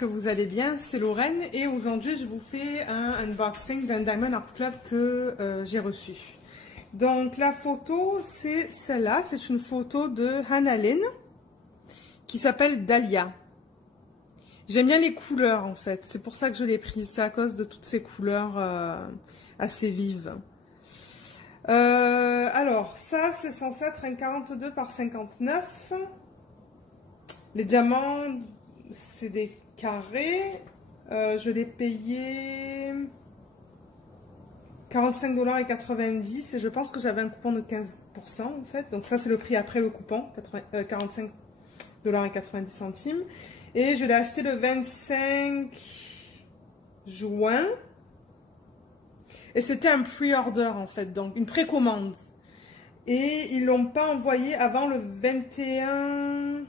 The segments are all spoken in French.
que vous allez bien, c'est Lorraine et aujourd'hui je vous fais un unboxing d'un Diamond Art Club que j'ai reçu. Donc la photo c'est celle-là, c'est une photo de Hannah Lynn qui s'appelle Dahlia. J'aime bien les couleurs en fait, c'est pour ça que je l'ai prise, c'est à cause de toutes ces couleurs assez vives. Alors ça c'est censé être un 42 par 59. Les diamants c'est des carrés. Je l'ai payé 45,90 $ et je pense que j'avais un coupon de 15% en fait. Donc ça c'est le prix après le coupon, 45,90 $. Et je l'ai acheté le 25 juin. Et c'était un pre-order en fait, donc une précommande. Et ils l'ont pas envoyé avant le 21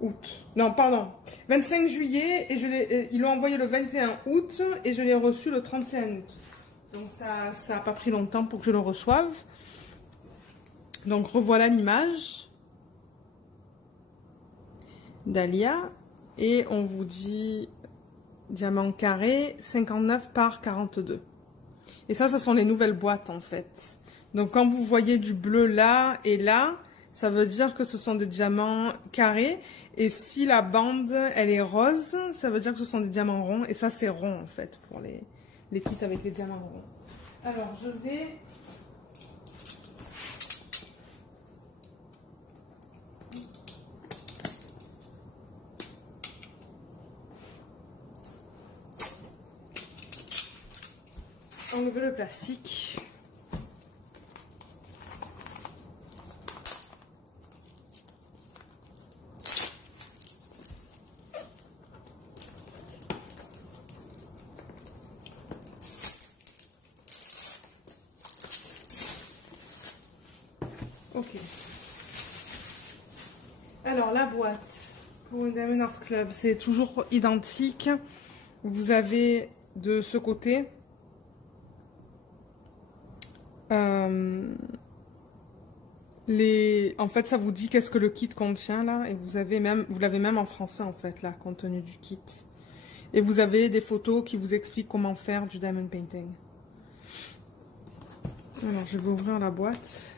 août. Non, pardon. 25 juillet et ils l'ont envoyé le 21 août et je l'ai reçu le 31 août. Donc ça n'a pas pris longtemps pour que je le reçoive. Donc revoilà l'image. Dahlia. Et on vous dit diamant carré 59 par 42. Et ça, ce sont les nouvelles boîtes en fait. Donc quand vous voyez du bleu là et là, ça veut dire que ce sont des diamants carrés. Et si la bande, elle est rose, ça veut dire que ce sont des diamants ronds. Et ça, c'est rond, en fait, pour les kits avec les diamants ronds. Alors, je vais... enlever le plastique. Ok. Alors la boîte pour une Diamond Art Club, c'est toujours identique. Vous avez de ce côté en fait ça vous dit qu'est-ce que le kit contient là, et vous l'avez même en français en fait là, contenu du kit. Et vous avez des photos qui vous expliquent comment faire du diamond painting. Alors je vais ouvrir la boîte.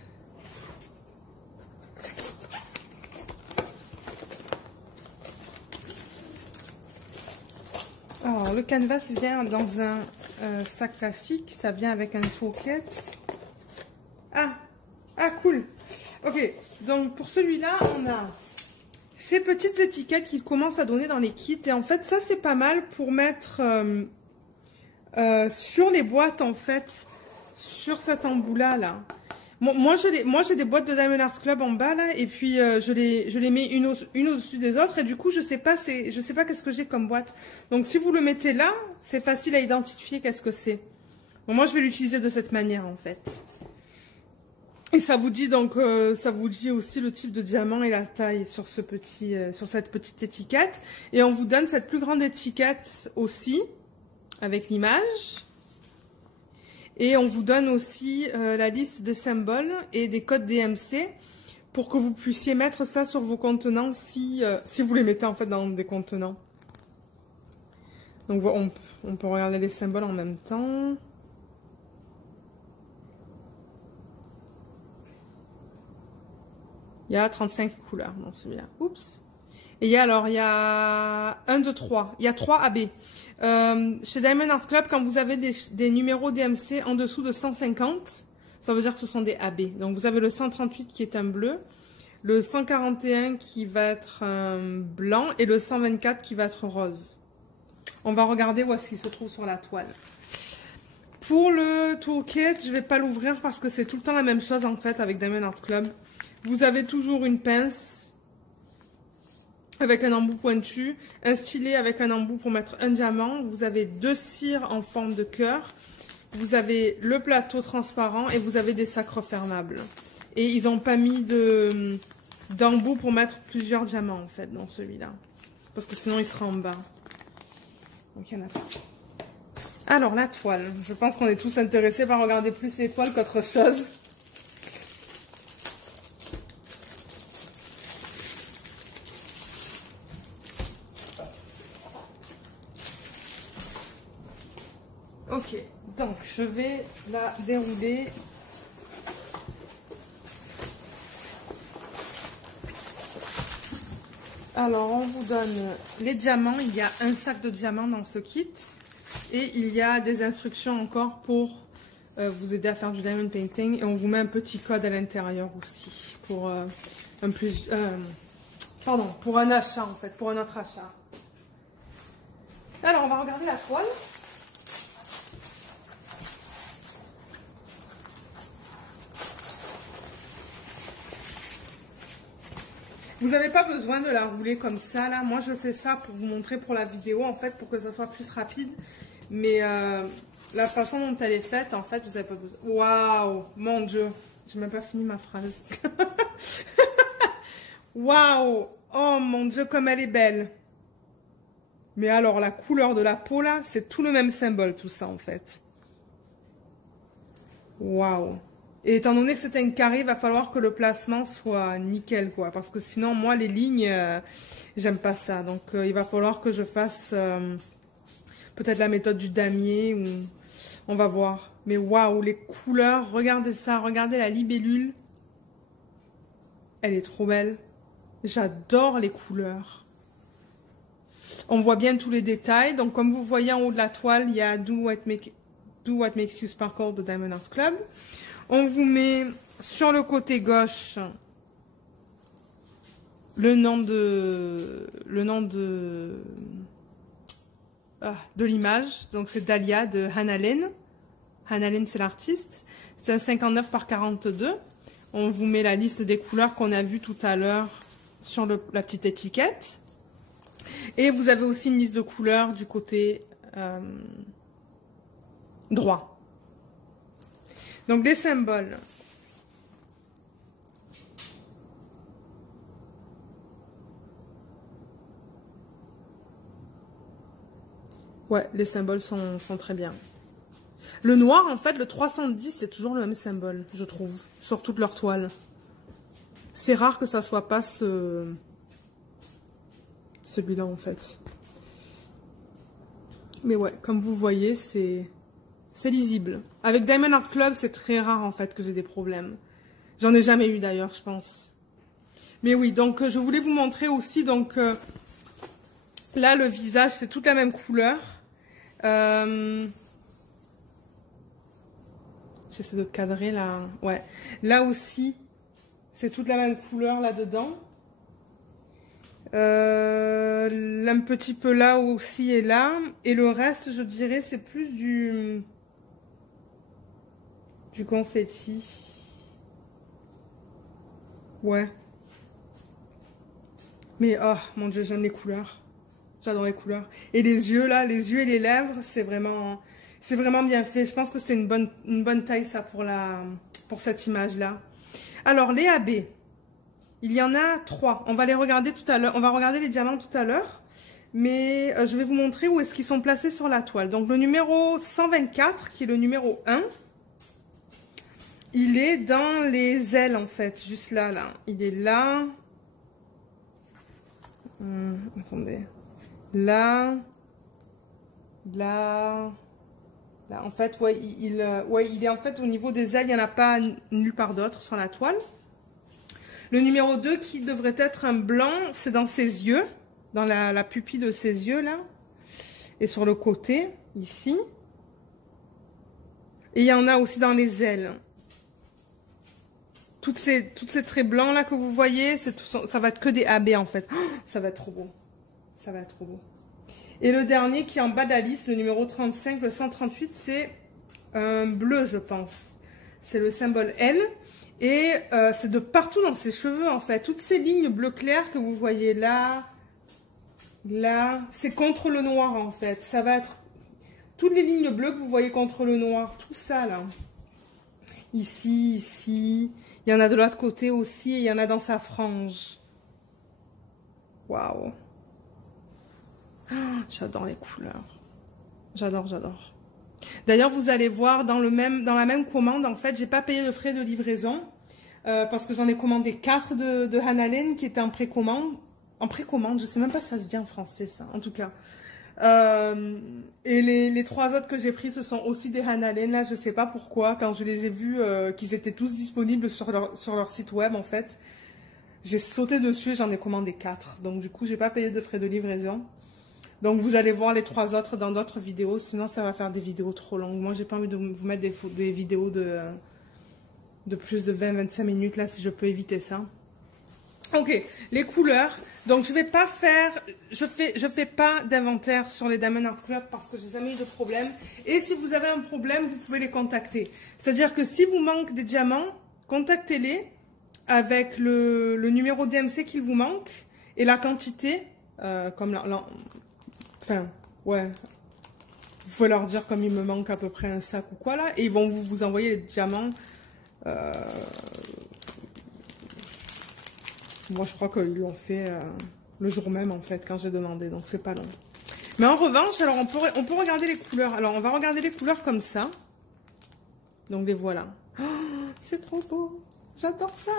Alors, le canvas vient dans un sac plastique, ça vient avec un toolkit. Ah, cool. Ok, donc pour celui-là, on a ces petites étiquettes qu'ils commencent à donner dans les kits. Et en fait, ça, c'est pas mal pour mettre sur les boîtes, en fait, sur cet embout-là, là. Moi, j'ai des boîtes de Diamond Art Club en bas, là, et puis je les mets une au-dessus des autres, et du coup, je sais pas qu'est-ce que j'ai comme boîte. Donc, si vous le mettez là, c'est facile à identifier qu'est-ce que c'est. Bon, moi, je vais l'utiliser de cette manière, en fait. Et ça vous dit donc, ça vous dit aussi le type de diamant et la taille sur cette petite étiquette. Et on vous donne cette plus grande étiquette aussi, avec l'image. Et on vous donne aussi la liste des symboles et des codes DMC pour que vous puissiez mettre ça sur vos contenants si vous les mettez en fait dans des contenants. Donc on peut regarder les symboles en même temps. Il y a 35 couleurs dans celui-là. Oups. Et il y a 1, 2, 3. Il y a 3 AB. Chez Diamond Art Club, quand vous avez des numéros DMC en dessous de 150, ça veut dire que ce sont des AB. Donc vous avez le 138 qui est un bleu, le 141 qui va être un blanc et le 124 qui va être rose. On va regarder où est-ce qu'il se trouve sur la toile. Pour le toolkit, je ne vais pas l'ouvrir parce que c'est tout le temps la même chose en fait avec Diamond Art Club. Vous avez toujours une pince avec un embout pointu, un stylet avec un embout pour mettre un diamant. Vous avez 2 cires en forme de cœur. Vous avez le plateau transparent et vous avez des sacs refermables. Et ils n'ont pas mis d'embout pour mettre plusieurs diamants en fait dans celui-là. Parce que sinon il sera en bas. Donc il n'y en a pas. Alors la toile. Je pense qu'on est tous intéressés par regarder plus les toiles qu'autre chose. Ok, donc je vais la dérouler. Alors, on vous donne les diamants. Il y a un sac de diamants dans ce kit. Et il y a des instructions encore pour vous aider à faire du diamond painting. Et on vous met un petit code à l'intérieur aussi. Pour pour un achat en fait, pour un autre achat. Alors, on va regarder la toile. Vous n'avez pas besoin de la rouler comme ça, là. Moi, je fais ça pour vous montrer pour la vidéo, en fait, pour que ça soit plus rapide. Mais la façon dont elle est faite, en fait, vous n'avez pas besoin. Waouh, mon Dieu. J'ai même pas fini ma phrase. Waouh, oh mon Dieu, comme elle est belle. Mais alors, la couleur de la peau, là, c'est tout le même symbole, tout ça, en fait. Waouh. Et étant donné que c'est un carré, il va falloir que le placement soit nickel, quoi. Parce que sinon, moi, les lignes, j'aime pas ça. Donc, il va falloir que je fasse peut-être la méthode du damier. Ou... On va voir. Mais waouh, les couleurs, regardez ça. Regardez la libellule. Elle est trop belle. J'adore les couleurs. On voit bien tous les détails. Donc, comme vous voyez en haut de la toile, il y a Do What Makes You Sparkle de Diamond Art Club. On vous met sur le côté gauche le nom de l'image. Donc c'est Dahlia de Hannah Lane. Hannah Lane, c'est l'artiste. C'est un 59 par 42. On vous met la liste des couleurs qu'on a vues tout à l'heure sur la petite étiquette. Et vous avez aussi une liste de couleurs du côté droit. Donc, des symboles. Ouais, les symboles sont très bien. Le noir, en fait, le 310, c'est toujours le même symbole, je trouve, sur toute leur toile. C'est rare que ça soit pas celui-là, en fait. Mais ouais, comme vous voyez, c'est lisible. Avec Diamond Art Club, c'est très rare en fait que j'ai des problèmes. J'en ai jamais eu d'ailleurs, je pense. Mais oui, donc je voulais vous montrer aussi, donc là le visage, c'est toute la même couleur. J'essaie de cadrer là. Ouais, là aussi, c'est toute la même couleur là-dedans. Un petit peu là aussi et là. Et le reste, je dirais, c'est plus du confetti. Ouais. Mais oh mon Dieu, j'aime les couleurs. J'adore les couleurs. Et les yeux là, les yeux et les lèvres, c'est vraiment bien fait. Je pense que c'était une bonne taille ça pour cette image là. Alors les AB, il y en a 3. On va les regarder tout à l'heure. On va regarder les diamants tout à l'heure. Mais je vais vous montrer où est-ce qu'ils sont placés sur la toile. Donc le numéro 124, qui est le numéro 1. Il est dans les ailes, en fait, juste là, là. Il est là. Attendez. Là. Là. Là, en fait, ouais, il est en fait au niveau des ailes. Il n'y en a pas nulle part d'autre sur la toile. Le numéro 2, qui devrait être un blanc, c'est dans ses yeux. Dans la pupille de ses yeux, là. Et sur le côté, ici. Et il y en a aussi dans les ailes. Toutes ces traits blancs là que vous voyez, ça va être que des AB en fait. Oh, ça va être trop beau. Ça va être trop beau. Et le dernier qui est en bas de la liste, le numéro 35, le 138, c'est un bleu, je pense. C'est le symbole L. Et c'est de partout dans ses cheveux en fait. Toutes ces lignes bleu clair que vous voyez là, là, c'est contre le noir en fait. Ça va être toutes les lignes bleues que vous voyez contre le noir. Tout ça là. Ici, ici. Il y en a de l'autre côté aussi et il y en a dans sa frange. Waouh. Oh, j'adore les couleurs. J'adore, j'adore. D'ailleurs, vous allez voir dans la même commande, en fait, j'ai pas payé de frais de livraison parce que j'en ai commandé 4 de Hannah Lane qui étaient en précommande. En précommande, je sais même pas si ça se dit en français, ça, en tout cas. Et les trois autres que j'ai pris, ce sont aussi des Hannah Lane. Là, je sais pas pourquoi. Quand je les ai vus, qu'ils étaient tous disponibles sur leur site web, en fait, j'ai sauté dessus et j'en ai commandé 4. Donc, du coup, j'ai pas payé de frais de livraison. Donc, vous allez voir les trois autres dans d'autres vidéos. Sinon, ça va faire des vidéos trop longues. Moi, j'ai pas envie de vous mettre des vidéos de plus de 20-25 minutes, là, si je peux éviter ça. Ok, les couleurs. Donc, je fais pas d'inventaire sur les Diamond Art Club parce que j'ai jamais eu de problème. Et si vous avez un problème, vous pouvez les contacter. C'est-à-dire que si vous manque des diamants, contactez-les avec le numéro DMC qu'il vous manque et la quantité, enfin, ouais. Vous pouvez leur dire comme il me manque à peu près un sac ou quoi là, et ils vont vous envoyer les diamants. Moi, je crois qu'ils l'ont fait le jour même, en fait, quand j'ai demandé. Donc, c'est pas long. Mais en revanche, alors, on peut regarder les couleurs. Alors, on va regarder les couleurs comme ça. Donc, les voilà. Oh, c'est trop beau. J'adore ça.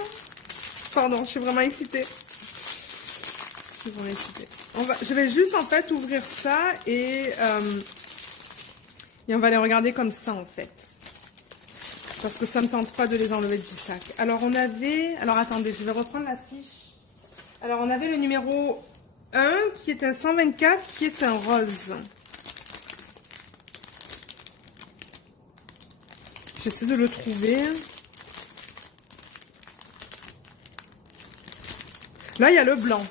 Pardon, je suis vraiment excitée. Je suis vraiment excitée. Je vais juste, en fait, ouvrir ça et on va les regarder comme ça, en fait. Parce que ça ne me tente pas de les enlever du sac. Alors, on avait... Alors, attendez, je vais reprendre la fiche. Alors, on avait le numéro 1 qui est un 124, qui est un rose. J'essaie de le trouver. Là, il y a le blanc.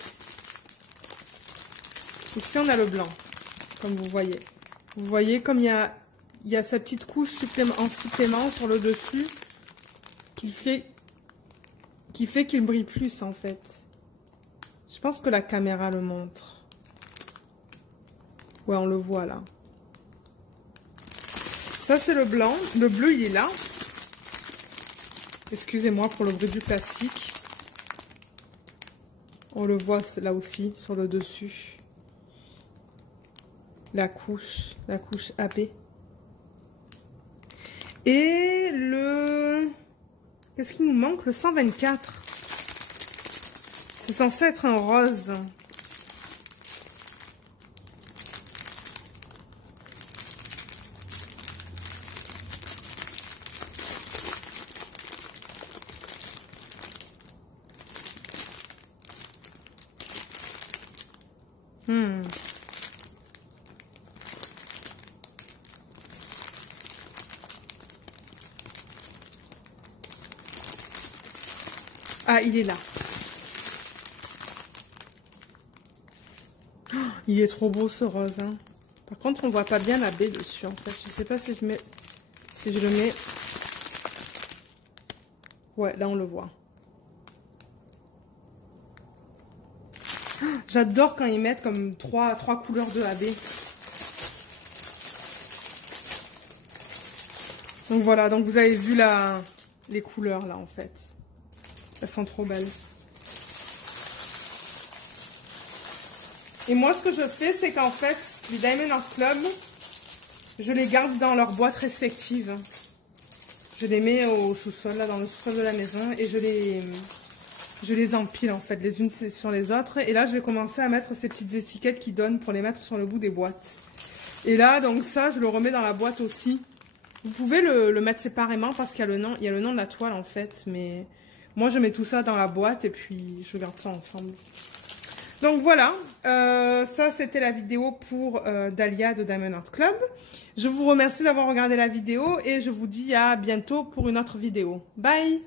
Ici, on a le blanc, comme vous voyez. Vous voyez, comme il y a sa petite couche en supplément sur le dessus qui fait qu'il brille plus, en fait. Je pense que la caméra le montre. Ouais, on le voit là. Ça, c'est le blanc. Le bleu, il est là. Excusez-moi pour le bruit du plastique. On le voit là aussi, sur le dessus. La couche AB. Et le... Qu'est-ce qui nous manque? Le 124. C'est censé être un rose. Ah, il est là. Oh, il est trop beau ce rose. Hein. Par contre, on voit pas bien la baie dessus. En fait, je sais pas si je le mets. Ouais, là on le voit. Oh, j'adore quand ils mettent comme trois couleurs de AB. Donc voilà, donc vous avez vu les couleurs là en fait. Elles sont trop belles. Et moi, ce que je fais, c'est qu'en fait, les Diamond Art Club, je les garde dans leurs boîtes respectives. Je les mets au sous-sol, là, dans le sous-sol de la maison, et je les empile, en fait, les unes sur les autres. Et là, je vais commencer à mettre ces petites étiquettes qui donnent pour les mettre sur le bout des boîtes. Et là, donc ça, je le remets dans la boîte aussi. Vous pouvez le mettre séparément parce qu'il y a le nom de la toile, en fait, mais... Moi, je mets tout ça dans la boîte et puis je garde ça ensemble. Donc voilà, ça c'était la vidéo pour Dahlia de Diamond Art Club. Je vous remercie d'avoir regardé la vidéo et je vous dis à bientôt pour une autre vidéo. Bye!